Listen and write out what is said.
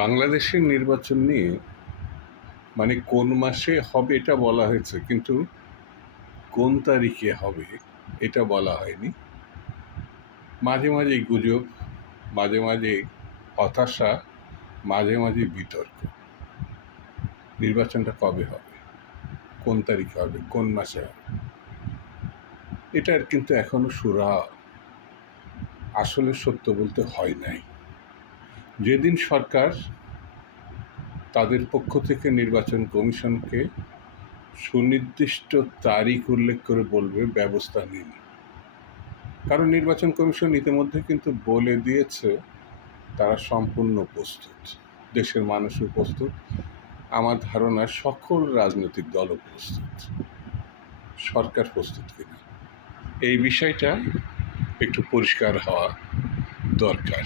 বাংলাদেশের নির্বাচন নিয়ে মানে কোন মাসে হবে এটা বলা হয়েছে, কিন্তু কোন তারিখে হবে এটা বলা হয়নি। মাঝে মাঝে গুজব, মাঝে মাঝে হতাশা, মাঝে মাঝে বিতর্ক। নির্বাচনটা কবে হবে, কোন তারিখে হবে, কোন মাসে হবে, এটার কিন্তু এখনো সুরা আসলে সত্য বলতে হয় নাই। যেদিন সরকার তাদের পক্ষ থেকে নির্বাচন কমিশনকে সুনির্দিষ্ট তারিখ উল্লেখ করে বলবে ব্যবস্থা নিন, কারণ নির্বাচন কমিশন ইতিমধ্যে কিন্তু বলে দিয়েছে তারা সম্পূর্ণ প্রস্তুত, দেশের মানুষও প্রস্তুত, আমার ধারণা সকল রাজনৈতিক দলও প্রস্তুত। সরকার প্রস্তুত কিনা এই বিষয়টা একটু পরিষ্কার হওয়া দরকার।